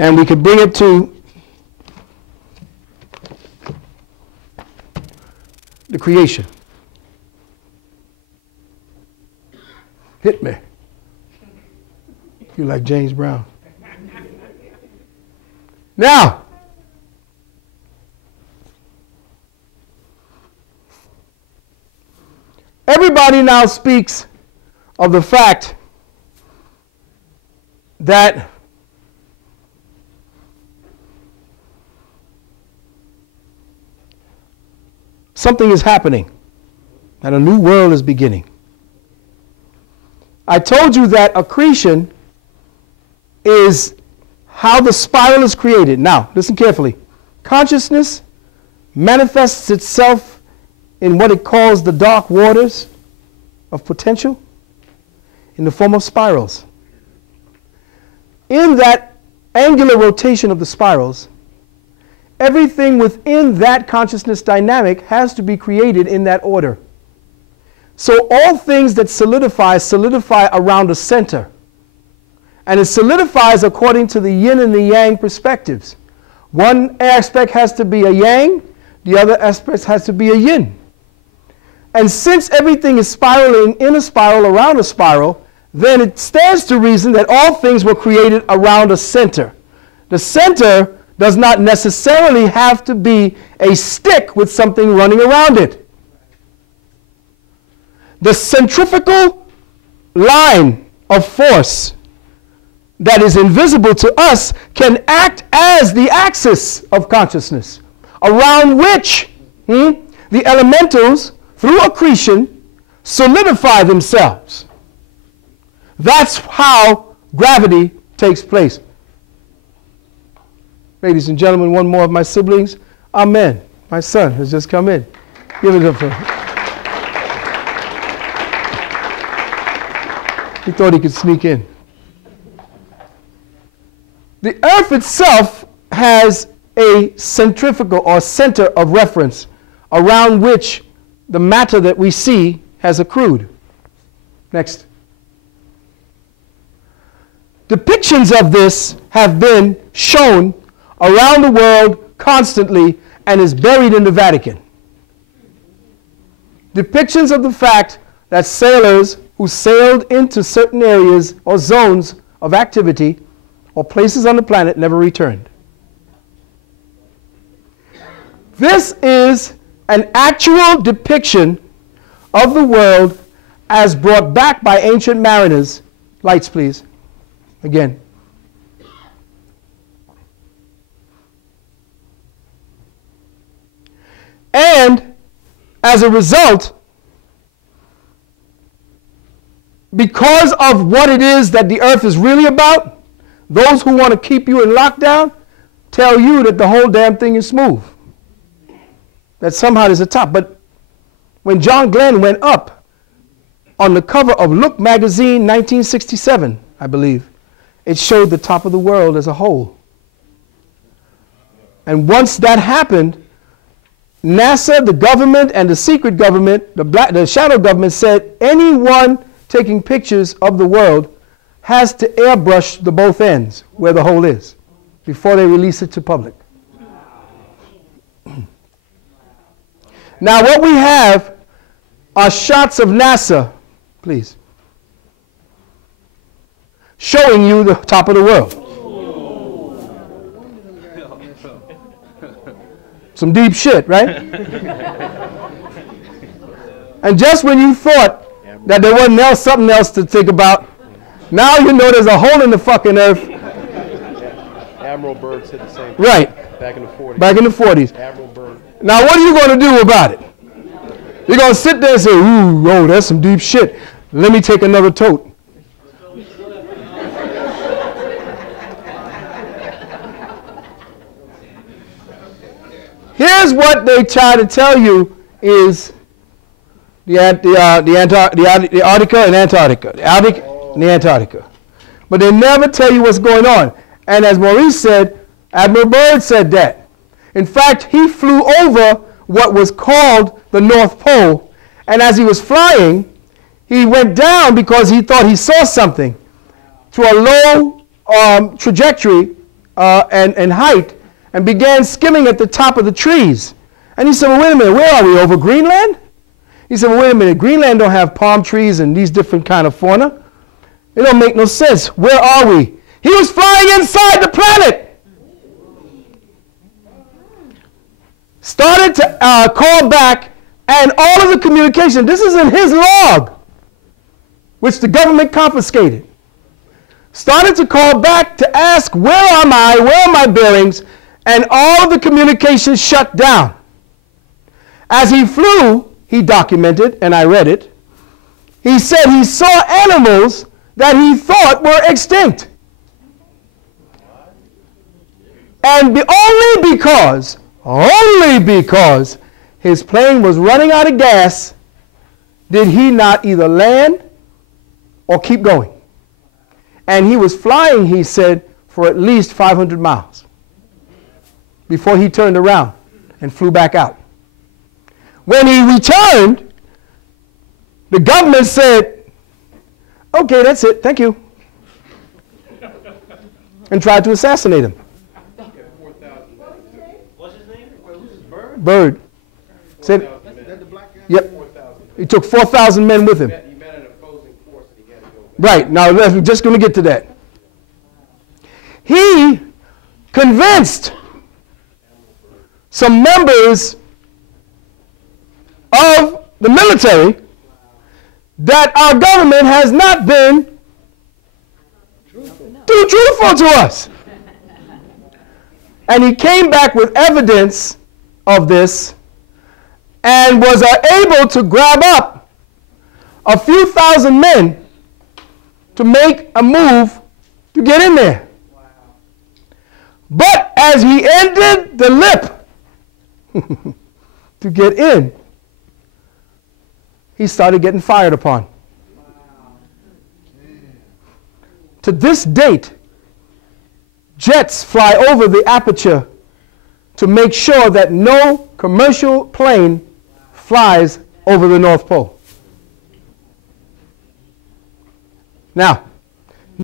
And we could bring it to the creation. Hit me. You like James Brown. Now, everybody now speaks of the fact that something is happening, that a new world is beginning. I told you that accretion is how the spiral is created. Now, listen carefully. Consciousness manifests itself in what it calls the dark waters of potential in the form of spirals. In that angular rotation of the spirals, everything within that consciousness dynamic has to be created in that order. So all things that solidify around a center. And it solidifies according to the yin and the yang perspectives. One aspect has to be a yang, the other aspect has to be a yin. And since everything is spiraling in a spiral around a spiral, then it stands to reason that all things were created around a center. The center does not necessarily have to be a stick with something running around it. The centrifugal line of force that is invisible to us can act as the axis of consciousness, around which the elementals, through accretion, solidify themselves. That's how gravity takes place. Ladies and gentlemen, one more of my siblings, Amen. My son has just come in. Give it up for him. He thought he could sneak in. The earth itself has a centrifugal or center of reference around which the matter that we see has accrued. Next. Depictions of this have been shown around the world constantly and is buried in the Vatican. Depictions of the fact that sailors who sailed into certain areas or zones of activity or places on the planet never returned. This is an actual depiction of the world as brought back by ancient mariners. Lights, please. Again. And as a result, because of what it is that the earth is really about, those who want to keep you in lockdown tell you that the whole damn thing is smooth. That somehow there's a top. But when John Glenn went up on the cover of Look magazine 1967, I believe, it showed the top of the world as a whole. And once that happened, NASA, the government, and the secret government, the shadow government said anyone taking pictures of the world has to airbrush the both ends where the hole is before they release it to public. Now what we have are shots of NASA, please, showing you the top of the world. Some deep shit, right? And just when you thought that there wasn't something else to think about, now you know there's a hole in the fucking earth. Admiral Byrd said the same thing. Right. Back in the 40s. Back in the 40s. Admiral Byrd. Now what are you going to do about it? You're going to sit there and say, ooh, oh, that's some deep shit. Let me take another tote. Here's what they try to tell you is the Arctica and Antarctica. The Arctic and the Antarctica. But they never tell you what's going on. And as Maurice said, Admiral Byrd said that. In fact, he flew over what was called the North Pole. And as he was flying, he went down because he thought he saw something to a low trajectory and height, and began skimming at the top of the trees. And he said, well, wait a minute, where are we, over Greenland? He said, well, wait a minute, Greenland don't have palm trees and these different kind of fauna. It don't make no sense. Where are we? He was flying inside the planet. Started to call back, and all of the communication, this is in his log, which the government confiscated. Started to call back to ask, where am I, where are my bearings, and all of the communication shut down. As he flew, he documented, and I read it, he said he saw animals that he thought were extinct. And only because his plane was running out of gas did he not either land or keep going. And he was flying, he said, for at least 500 miles before he turned around and flew back out. When he returned, the government said, okay, that's it, thank you, and tried to assassinate him. What's his name? Bird. Said, yep. He took 4,000 men with him. He met an opposing force and he had to go back. Right, now we're just going to get to that. He convinced some members of the military that our government has not been too truthful to us. And he came back with evidence of this and was able to grab up a few thousand men to make a move to get in there. Wow. But as he ended the lip to get in, he started getting fired upon. Wow. To this date, jets fly over the aperture to make sure that no commercial plane flies over the North Pole. Now,